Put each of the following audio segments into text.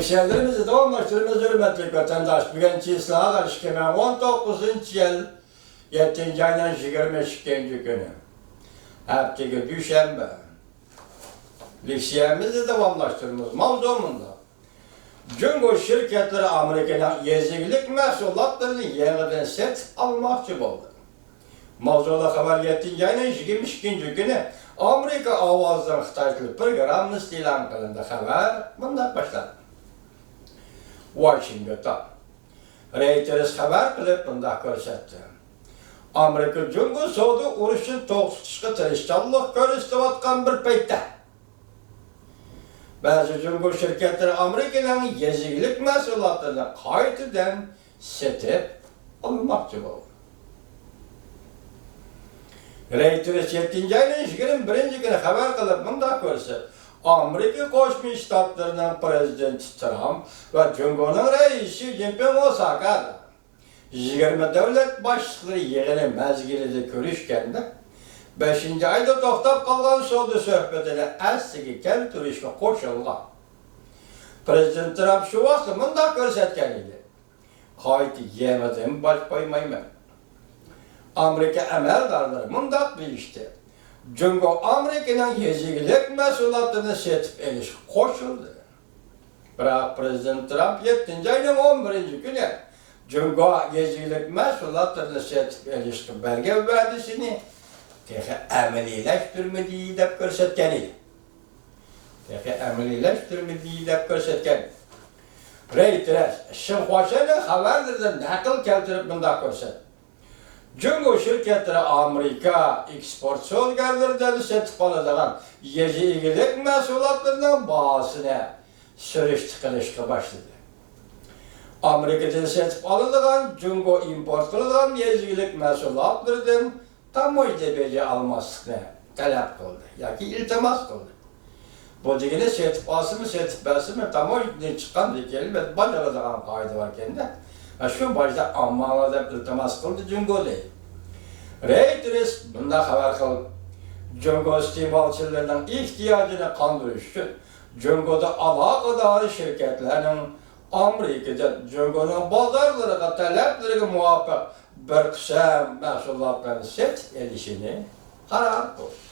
Tekşerlerimizi tamamlaştırmamız hürmetli vatandaş. Bugünkü İslam'a karşı kemen 19. yıl 7. aydan 22. günü. Haftaki Düşenbe. Liksiyemizi tamamlaştırmamız mavzumunda. Cungo şirketleri Amerika'dan yezigilik mahsullatlarını yeniden set almakçı oldu. Mavzula haber 7. aydan 22. günü Amerika avazdan Xitaylı programı ilan kılındı. Haber bundan başladı. Washington. Reuters haber kılıp bunda görsetti. Amerika Cungo Soğudu uruşun toğuşçu tırışçallık görüstüvatkan bir peytte. Bazı Cungo şirketleri Amerika'nın yezigilik mahsullatlarını kayıtıdan setip almakçı oldu. Reuters 7. ayın 21. günü haber kılıp bunda görsetti. Amerika Koşmuş Ştatlarının Prezidenti Trump ve Cungo'nun reisi Jinping Osaka'da 20 devlet başlıkları yığını mezgilide görüşkende 5. ayda toxtab kalgan soldu söhbetine əsligi kel turishga qo'shilgan. Prezident Trump shu vaqtda mundaq ko'rsatgan edi. Qayta yemadan bosh qo'ymayman. Amerika amaldorlari mundaq deyishdi. Cungo Amerika'nın yezigilik mahsullatlarını setip eliş koşuldu. Biroq Prezident Trump 7. ayın 11. günü Cungo yezigilik mahsullatlarını setip elişki belge va'dasini amaliyleştirmediği deb ko'rsatgan edi. Amaliyleştirmediği deb ko'rsatgan. Reuters Shinhuaxa'nın xabarlardan naql keltirib bundaq ko'rsatdi. Cungo şirketleri Amerika eksport so'zgarlaridan setip oladigan yezigilik mahsulotlarning bahosini surishti qilishga boshladi. Amerikadan setip oladigan Cungo import qiladigan yezigilik mahsulotlaridan tamoyda beja almaslikni talab qildi yoki iltimos qildi. Bu degani setip olsinmi, setip bersinmi, tamoydan chiqqan kelib bajaradigan qoida bor ekanda. Şu başta ammalar deb iltimos qildi Cungo deydi. Reuters bunda xabar qildi. Cungo iste'molchilarining ehtiyojini qondirish uchun Cungoda aloqador shirkatlarning Amerikada Cungoning bozorlariga talablariga muvofiq bir qism mahsulotlarni setib olishini qaror qildi.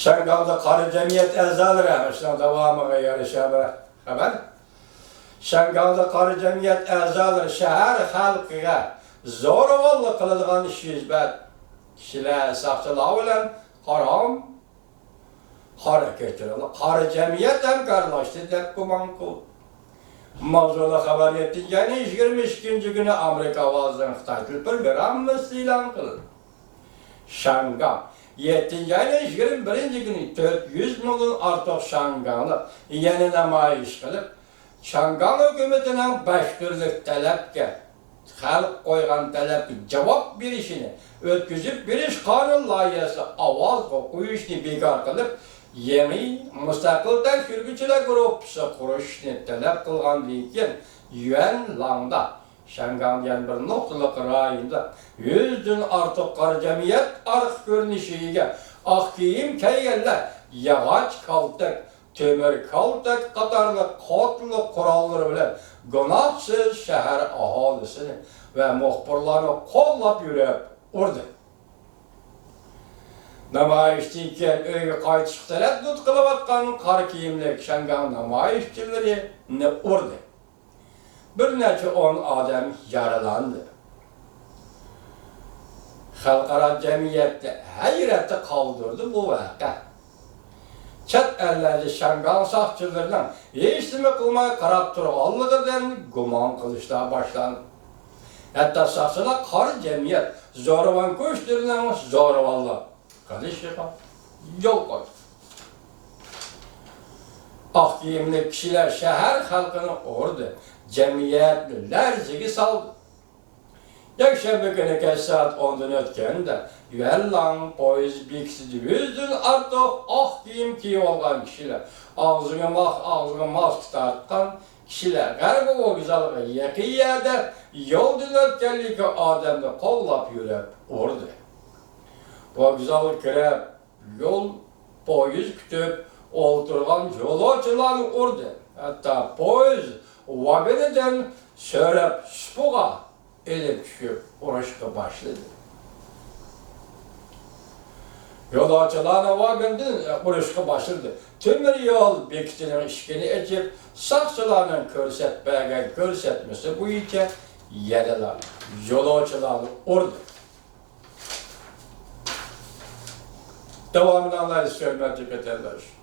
Şangal'da Qarı Cemiyet Əzaları, şuna davamıqa yarışa haber. Şangal'da Qarı Cemiyet Əzaları şəhər xalqıga zo'ravonlik qiladigan ish yuz berdi. Kishilar saqchilar bilan harom harakatlar. Qarı Cemiyet hamkorlashdi deb gumon qildi. Mavzuli xabar 7. ayın 22. günü Amerika ovozidan Xitoy til programmasi e'lon qildi. Şangal 7. ayın 21. günü 400 milyon artıq Şangal'ı yeni namoyish qilib, Şangal hukumatının başkırlık talabga, xalq qo'ygan talabga javob berishini, o'tkazib berish qonun loyihasi ovoz qo'yishni bekor qilib, yangi mustaqil tekshiruvchilar guruhi qurishni talab qilgandan keyin Yuanlangda Şangal'ın bir noktalık rayında 100'dün artıq Qarı Cemiyet arıq görünüşüge ak kiyim kiyganlar, yağaç kaltak, temir kaltak qatarlı qatlı quralları bilan gunohsiz shahar aholisini ve muxbirlarni qo'llab yurib urdi. Namoyishdan keyin uyga qaytishga taraddud qilayotgan qora kiyimli Şangal namoyishchilarini urdi. Bir neçe 10 adam yaralandı. Xalqaro cemiyette hayratda qoldirdi bu voqea. Chet ellarda Şangal soqchilarining hech nima qilmay qarab turganligidan gumon qilishlar boshlandi. Hatto soqchilar qora jamiyat zo'ravon ko'chlarning zo'ravonlar qilishiga yo'l qo'ydi. Ak kiyimli kishilar shahar xalqini urdi. Cemiyetni larziga soldi. Yakshanba kuni kech soat 10dan o'tganda Yuanlang poyezd bekitdi. 100dan ortiq oq kiyim kiyib olgan kishilar, og'ziga mask tortgan kishilar g'arbi vokzaliga yaqin yerda yo'ldan o'tganlikka odamni qo'llab yurib urdi. Vokzalga kirib, yo'l poyezd kutib o'tirgan yo'lovchilarni urdi. Hatto poyezd vagonidan so'rab supuga elib tushib urishga boshladi. Yo'lovchilarni vagondan urishga boshladi. Temir yo'l bekitining eshigini ochib, soqchilarning ko'rsatmagan ko'rsatmasi bo'yicha yadilar. Yo'lovchilarni urdi. Devamını anlayış görmeyecek yeterler.